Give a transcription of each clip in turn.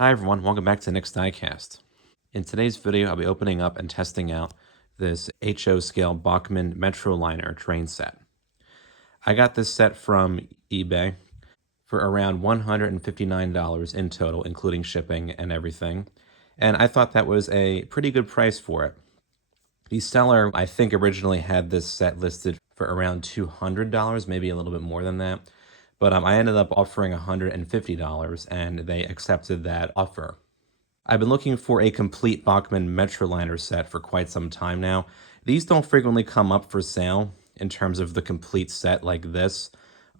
Hi everyone, welcome back to Nick's Diecast. In today's video, I'll be opening up and testing out this HO scale Bachmann Metroliner train set. I got this set from eBay for around $159 in total, including shipping and everything. And I thought that was a pretty good price for it. The seller, I think, originally had this set listed for around $200, maybe a little bit more than that. But I ended up offering $150 and they accepted that offer. I've been looking for a complete Bachmann Metroliner set for quite some time now. These don't frequently come up for sale in terms of the complete set like this.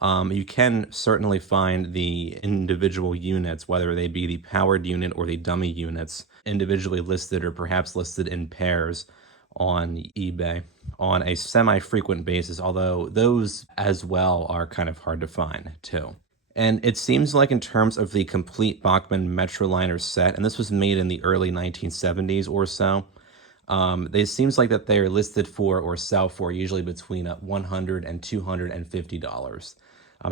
You can certainly find the individual units, whether they be the powered unit or the dummy units, individually listed or perhaps listed in pairs on eBay on a semi-frequent basis, although those as well are kind of hard to find too. And it seems like in terms of the complete Bachmann Metroliner set, and this was made in the early 1970s or so, it seems like that they are listed for or sell for usually between $100 and $250,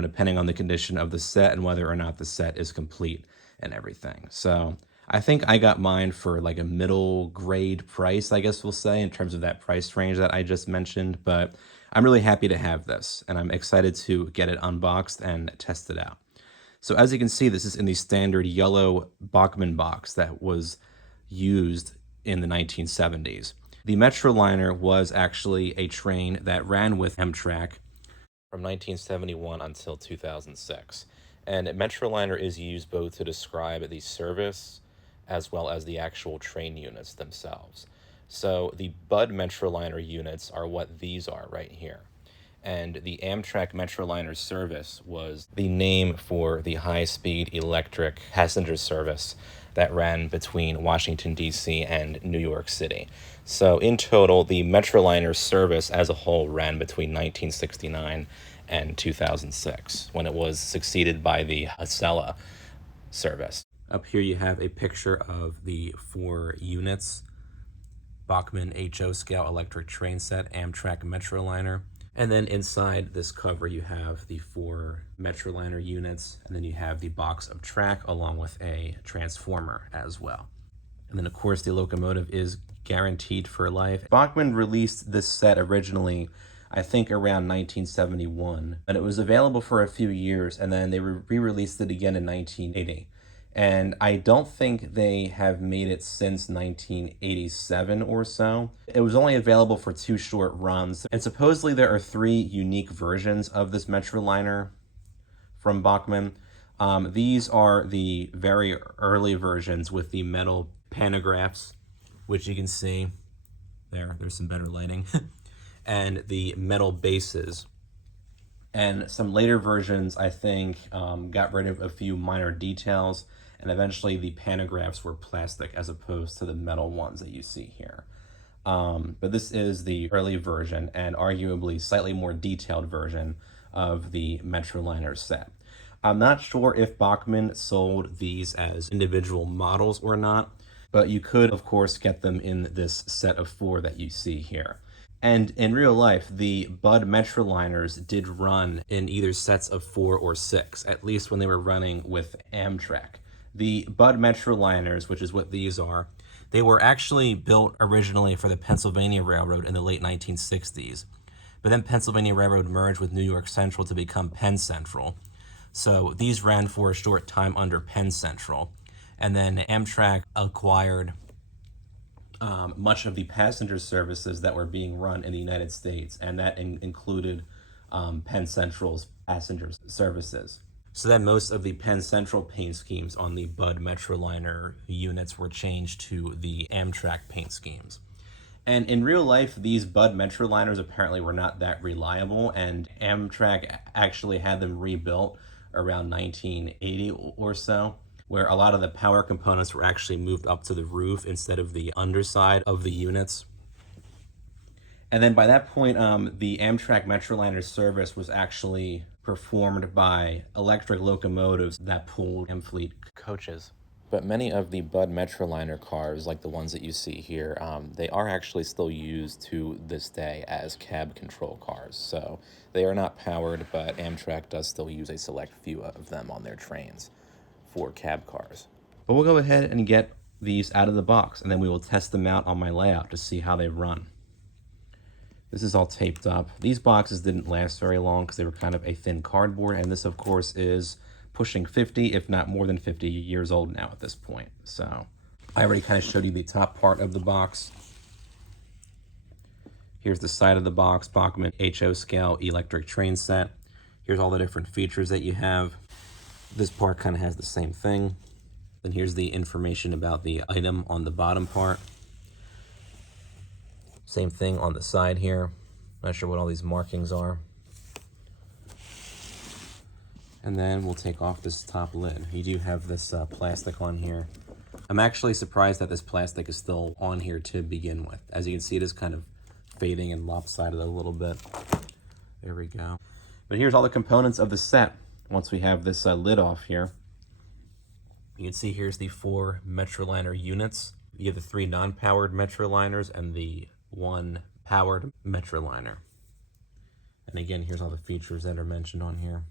depending on the condition of the set and whether or not the set is complete and everything. So I think I got mine for like a middle grade price, I guess we'll say, in terms of that price range that I just mentioned. But I'm really happy to have this, and I'm excited to get it unboxed and test it out. So as you can see, this is in the standard yellow Bachmann box that was used in the 1970s. The Metroliner was actually a train that ran with Amtrak from 1971 until 2006. And Metroliner is used both to describe the service as well as the actual train units themselves. So the Bud Metroliner units are what these are right here. And the Amtrak Metroliner service was the name for the high-speed electric passenger service that ran between Washington, D.C. and New York City. So in total, the Metroliner service as a whole ran between 1969 and 2006, when it was succeeded by the Acela service. Up here you have a picture of the 4 units, Bachmann HO scale electric train set, Amtrak Metroliner. And then inside this cover you have the 4 Metroliner units, and then you have the box of track along with a transformer as well. And then of course the locomotive is guaranteed for life. Bachmann released this set originally, I think around 1971, and it was available for a few years, and then they re-released it again in 1980. And I don't think they have made it since 1987 or so. It was only available for 2 short runs, and supposedly there are 3 unique versions of this Metroliner from Bachmann. These are the very early versions with the metal pantographs, which you can see there's some better lighting, and the metal bases. And some later versions, I think, got rid of a few minor details, and eventually the pantographs were plastic as opposed to the metal ones that you see here. But this is the early version and arguably slightly more detailed version of the Metroliner set. I'm not sure if Bachmann sold these as individual models or not, but you could, of course, get them in this set of 4 that you see here. And in real life, the Bud Metroliners did run in either sets of 4 or 6, at least when they were running with Amtrak. The Bud Metroliners, which is what these are, they were actually built originally for the Pennsylvania Railroad in the late 1960s. But then Pennsylvania Railroad merged with New York Central to become Penn Central. So these ran for a short time under Penn Central. And then Amtrak acquired much of the passenger services that were being run in the United States, and that included Penn Central's passenger services. So then most of the Penn Central paint schemes on the Bud Metroliner units were changed to the Amtrak paint schemes. And in real life, these Bud Metroliners apparently were not that reliable, and Amtrak actually had them rebuilt around 1980 or so, where a lot of the power components were actually moved up to the roof instead of the underside of the units. And then by that point, the Amtrak Metroliner service was actually performed by electric locomotives that pulled Amfleet coaches. But many of the Bud Metroliner cars, like the ones that you see here, they are actually still used to this day as cab control cars. So they are not powered, but Amtrak does still use a select few of them on their trains for cab cars. But we'll go ahead and get these out of the box, and then we will test them out on my layout to see how they run. This is all taped up. These boxes didn't last very long because they were kind of a thin cardboard, and this, of course, is pushing 50, if not more than 50 years old now at this point. So I already kind of showed you the top part of the box. Here's the side of the box, Bachmann HO scale electric train set. Here's all the different features that you have. This part kind of has the same thing. Then here's the information about the item on the bottom part. Same thing on the side here. Not sure what all these markings are. And then we'll take off this top lid. You do have this plastic on here. I'm actually surprised that this plastic is still on here to begin with. As you can see, it is kind of fading and lopsided a little bit. There we go. But here's all the components of the set. Once we have this lid off here, you can see here's the 4 Metroliner units. You have the 3 non-powered Metroliners and the 1 powered Metroliner. And again, here's all the features that are mentioned on here.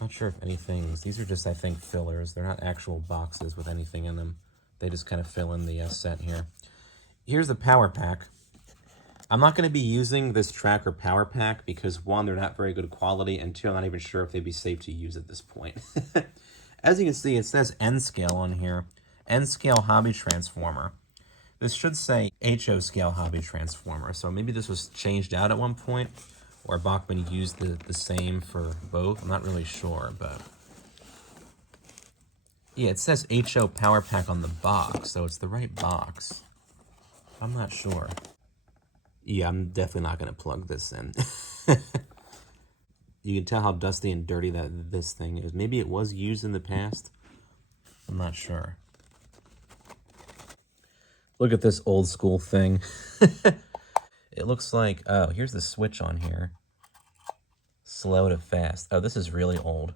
Not sure if anything, these are just, I think, fillers. They're not actual boxes with anything in them. They just kind of fill in the set here. Here's the power pack. I'm not going to be using this tracker power pack because 1, they're not very good quality, and 2, I'm not even sure if they'd be safe to use at this point. As you can see, it says N scale on here. N scale hobby transformer. This should say HO scale hobby transformer, so maybe this was changed out at one point, or Bachmann used the same for both. I'm not really sure, but yeah, it says HO power pack on the box, so it's the right box. I'm not sure. Yeah, I'm definitely not going to plug this in. You can tell how dusty and dirty that this thing is. Maybe it was used in the past. I'm not sure. Look at this old school thing. It looks like, oh, here's the switch on here. Slow to fast. Oh, this is really old.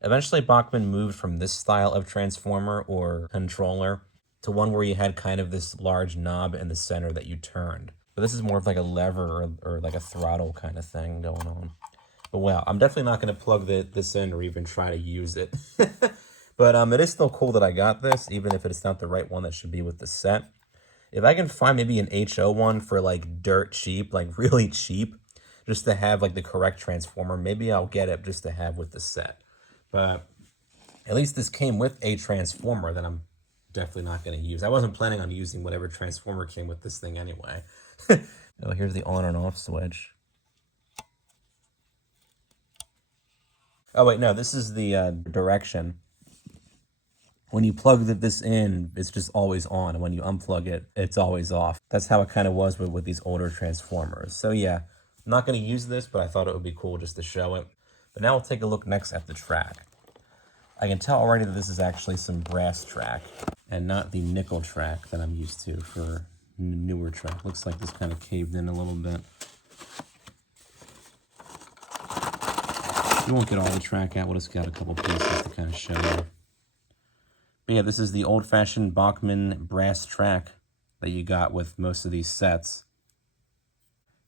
Eventually, Bachmann moved from this style of transformer or controller to one where you had kind of this large knob in the center that you turned. But this is more of like a lever or like a throttle kind of thing going on. But wow, I'm definitely not going to plug this in or even try to use it. But it is still cool that I got this, even if it's not the right one that should be with the set. If I can find maybe an HO one for like dirt cheap, like really cheap, just to have like the correct transformer, maybe I'll get it just to have with the set. But at least this came with a transformer that I'm definitely not going to use. I wasn't planning on using whatever transformer came with this thing anyway. Oh, here's the on and off switch. Oh wait, no, this is the direction. When you plug this in, it's just always on, and when you unplug it, it's always off. That's how it kind of was with these older transformers. So yeah, I'm not going to use this, but I thought it would be cool just to show it. But now we'll take a look next at the track. I can tell already that this is actually some brass track, and not the nickel track that I'm used to for newer track. Looks like this kind of caved in a little bit. You won't get all the track out. We'll just got a couple pieces to kind of show you. But yeah, this is the old-fashioned Bachmann brass track that you got with most of these sets.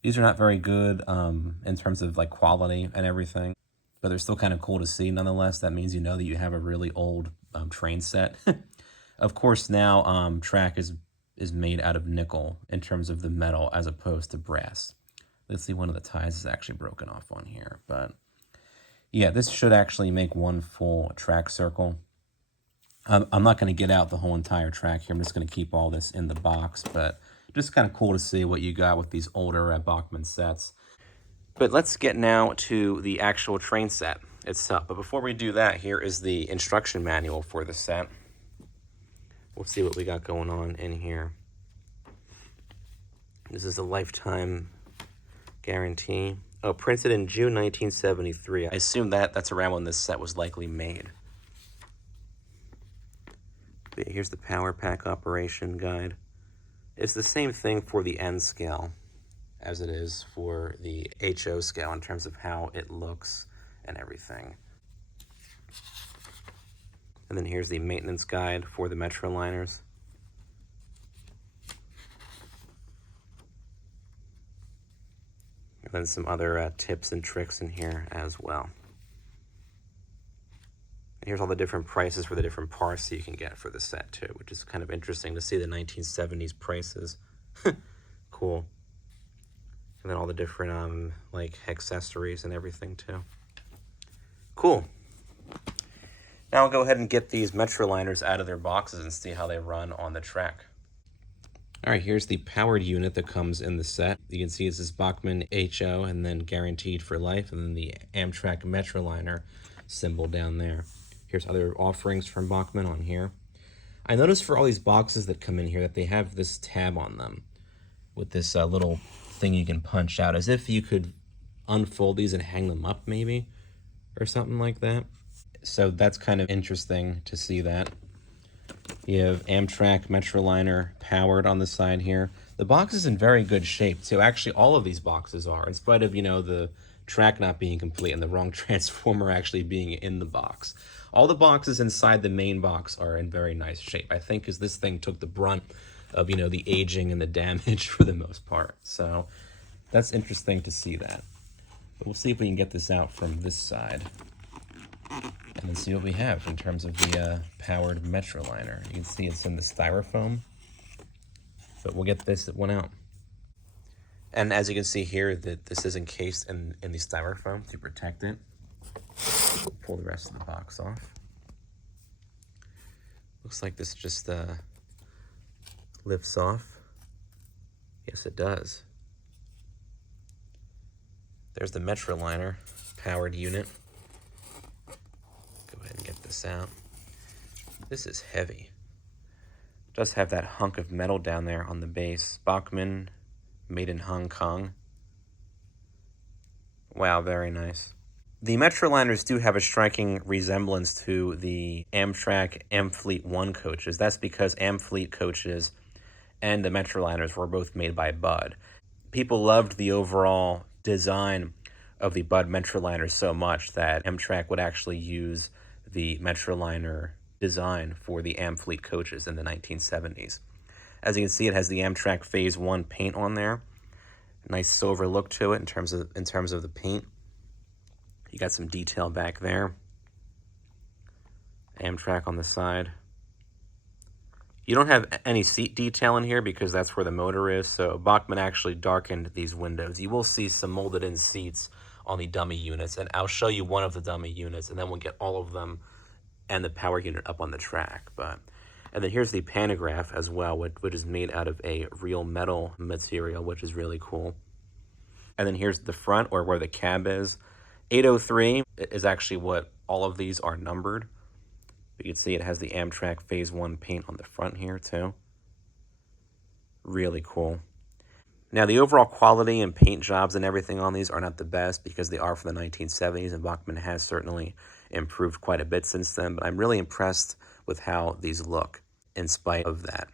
These are not very good in terms of like quality and everything, but they're still kind of cool to see nonetheless. That means you know that you have a really old train set. Of course, now track is made out of nickel in terms of the metal as opposed to brass. Let's see, one of the ties is actually broken off on here, but yeah, this should actually make one full track circle. I'm not going to get out the whole entire track here. I'm just going to keep all this in the box, but just kind of cool to see what you got with these older Bachmann sets. But let's get now to the actual train set itself. But before we do that, here is the instruction manual for the set. We'll see what we got going on in here. This is a lifetime guarantee. Oh, printed in June 1973. I assume that's around when this set was likely made. But here's the power pack operation guide. It's the same thing for the N scale as it is for the HO scale in terms of how it looks and everything. And then here's the maintenance guide for the Metroliners. And then some other tips and tricks in here as well. And here's all the different prices for the different parts that you can get for the set too, which is kind of interesting to see the 1970s prices. Cool. And then all the different like accessories and everything too. Cool. Now I'll go ahead and get these Metroliners out of their boxes and see how they run on the track. All right, here's the powered unit that comes in the set. You can see it's this Bachmann HO and then guaranteed for life, and then the Amtrak Metroliner symbol down there. Here's other offerings from Bachmann on here. I noticed for all these boxes that come in here that they have this tab on them with this little thing you can punch out, as if you could unfold these and hang them up maybe, or something like that. So that's kind of interesting to see that. You have Amtrak Metroliner powered on the side here. The box is in very good shape too. Actually, all of these boxes are, in spite of, you know, the track not being complete and the wrong transformer actually being in the box. All the boxes inside the main box are in very nice shape. I think because this thing took the brunt of, you know, the aging and the damage for the most part. So that's interesting to see that. But we'll see if we can get this out from this side and then see what we have in terms of the powered Metroliner. You can see it's in the styrofoam, but we'll get this one out. And as you can see here, that this is encased in the styrofoam to protect it. We'll pull the rest of the box off. Looks like this just lifts off. Yes, it does. There's the Metroliner powered unit. Go ahead and get this out. This is heavy. It does have that hunk of metal down there on the base. Bachmann, made in Hong Kong. Wow, very nice. The Metroliners do have a striking resemblance to the Amtrak Amfleet 1 coaches. That's because Amfleet coaches and the Metroliners were both made by Bud. People loved the overall design of the Bud Metroliners so much that Amtrak would actually use the Metroliner design for the Amfleet coaches in the 1970s. As you can see, it has the Amtrak Phase 1 paint on there. Nice silver look to it in terms of the paint. You got some detail back there. Amtrak on the side. You don't have any seat detail in here because that's where the motor is, so Bachmann actually darkened these windows. You will see some molded in seats on the dummy units, and I'll show you one of the dummy units, and then we'll get all of them and the power unit up on the track. And then here's the pantograph as well, which is made out of a real metal material, which is really cool. And then here's the front, or where the cab is. 803 is actually what all of these are numbered. You can see it has the Amtrak Phase 1 paint on the front here too. Really cool. Now the overall quality and paint jobs and everything on these are not the best because they are from the 1970s, and Bachmann has certainly improved quite a bit since then, but I'm really impressed with how these look in spite of that.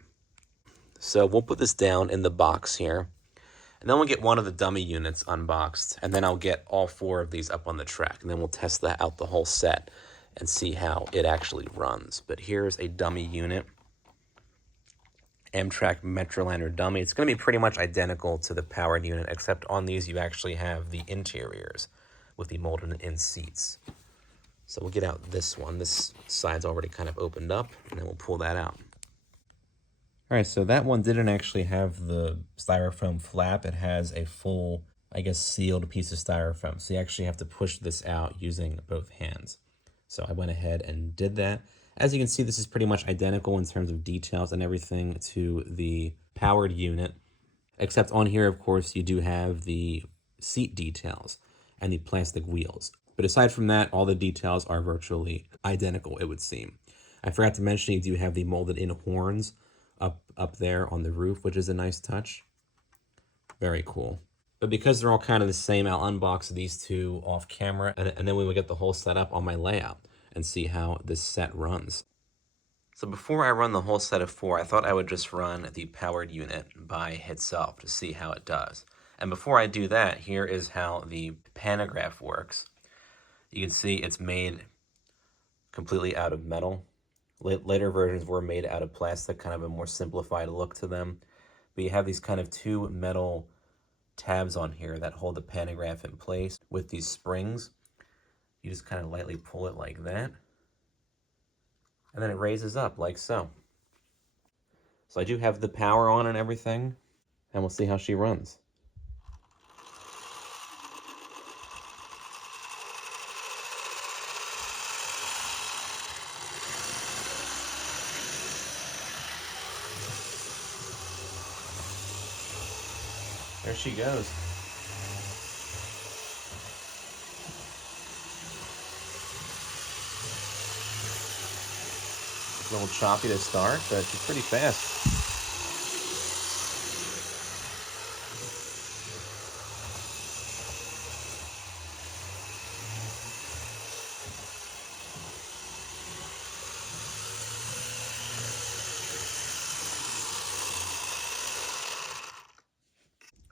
So we'll put this down in the box here, and then we'll get one of the dummy units unboxed, and then I'll get all 4 of these up on the track, and then we'll test that out the whole set and see how it actually runs. But here's a dummy unit. Amtrak Metroliner dummy. It's going to be pretty much identical to the powered unit, except on these you actually have the interiors with the molded in seats. So we'll get out this one. This side's already kind of opened up, and then we'll pull that out. All right, so that one didn't actually have the styrofoam flap. It has a full, I guess, sealed piece of styrofoam. So you actually have to push this out using both hands. So I went ahead and did that. As you can see, this is pretty much identical in terms of details and everything to the powered unit, except on here, of course, you do have the seat details and the plastic wheels. But aside from that, all the details are virtually identical, it would seem. I forgot to mention you do have the molded in horns up there on the roof, which is a nice touch. Very cool. But because they're all kind of the same, I'll unbox these two off camera, and then we will get the whole setup on my layout and see how this set runs. So before I run the whole set of 4, I thought I would just run the powered unit by itself to see how it does. And before I do that, here is how the pantograph works. You can see it's made completely out of metal. Later versions were made out of plastic, kind of a more simplified look to them. But you have these kind of 2 metal tabs on here that hold the pantograph in place with these springs. You just kind of lightly pull it like that, and then it raises up like so. So I do have the power on and everything, and we'll see how she runs. There she goes. A little choppy to start, but she's pretty fast.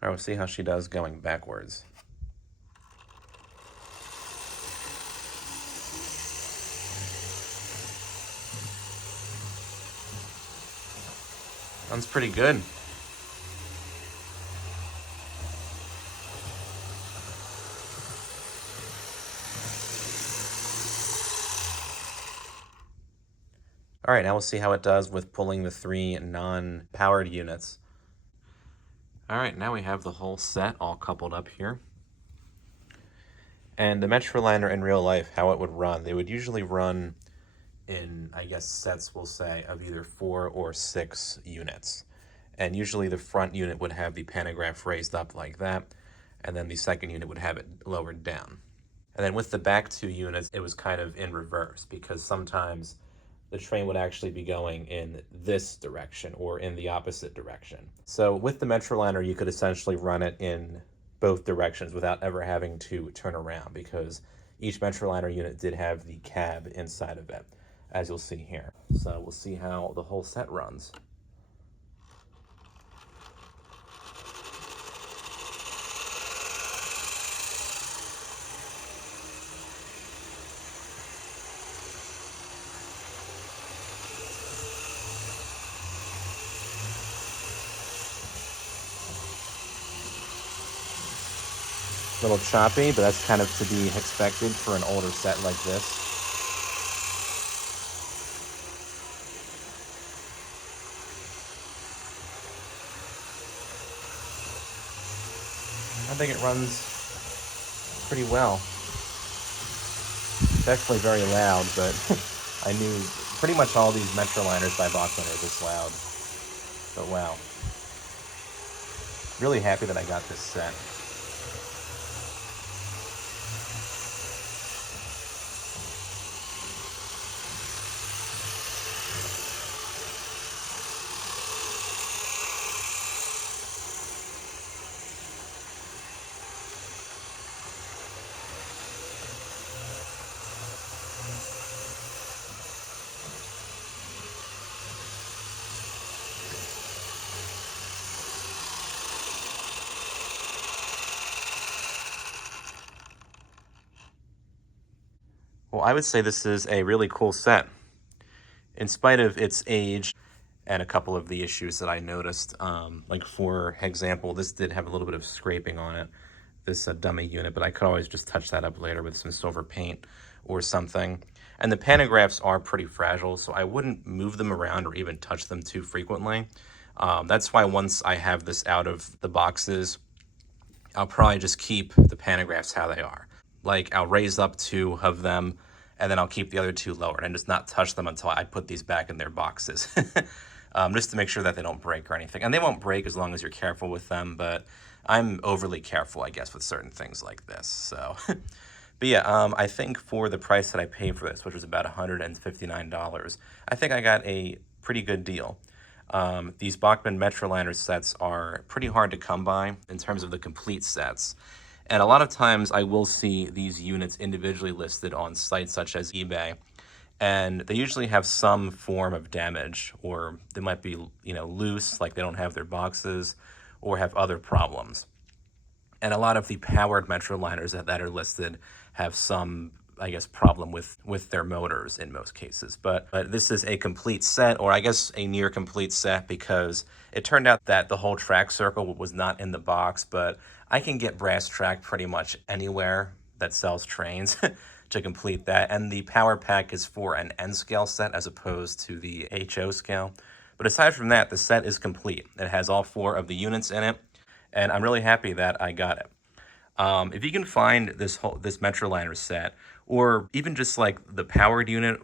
All right, we'll see how she does going backwards. Runs pretty good. All right, now we'll see how it does with pulling the 3 non-powered units. All right, now we have the whole set all coupled up here. And the Metroliner in real life, how it would run, they would usually run in, I guess, sets, we'll say, of either 4 or 6 units. And usually the front unit would have the pantograph raised up like that, and then the second unit would have it lowered down. And then with the back 2 units, it was kind of in reverse, because sometimes the train would actually be going in this direction or in the opposite direction. So with the Metroliner, you could essentially run it in both directions without ever having to turn around, because each Metroliner unit did have the cab inside of it, as you'll see here. So we'll see how the whole set runs. A little choppy, but that's kind of to be expected for an older set like this. I think it runs pretty well. Definitely very loud, but I knew pretty much all these Metroliners by Bachmann are this loud. But wow. Really happy that I got this set. Well, I would say this is a really cool set. In spite of its age and a couple of the issues that I noticed, like for example, this did have a little bit of scraping on it, this dummy unit, but I could always just touch that up later with some silver paint or something. And the pantographs are pretty fragile, so I wouldn't move them around or even touch them too frequently. That's why once I have this out of the boxes, I'll probably just keep the pantographs how they are. Like, I'll raise up 2 of them, and then I'll keep the other 2 lowered and just not touch them until I put these back in their boxes. Just to make sure that they don't break or anything. And they won't break as long as you're careful with them, but I'm overly careful, I guess, with certain things like this. So, but yeah, I think for the price that I paid for this, which was about $159, I think I got a pretty good deal. These Bachmann Metroliner sets are pretty hard to come by in terms of the complete sets. And a lot of times I will see these units individually listed on sites such as eBay, and they usually have some form of damage, or they might be, loose, like they don't have their boxes, or have other problems. And a lot of the powered Metroliners that are listed have some, I guess, problem with their motors in most cases. But this is a complete set, or I guess a near complete set, because it turned out that the whole track circle was not in the box, but I can get brass track pretty much anywhere that sells trains. to complete that. And the power pack is for an N scale set as opposed to the HO scale. But aside from that, the set is complete. It has all 4 of the units in it, and I'm really happy that I got it. If you can find this Metroliner set, or even just like the powered unit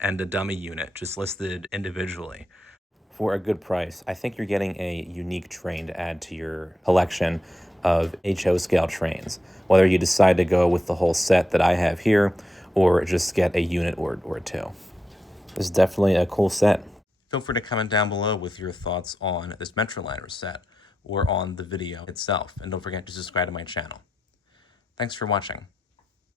and the dummy unit just listed individually, for a good price, I think you're getting a unique train to add to your collection of HO scale trains, whether you decide to go with the whole set that I have here or just get a unit or 2. This is definitely a cool set. Feel free to comment down below with your thoughts on this Metroliner set or on the video itself, and don't forget to subscribe to my channel. Thanks for watching.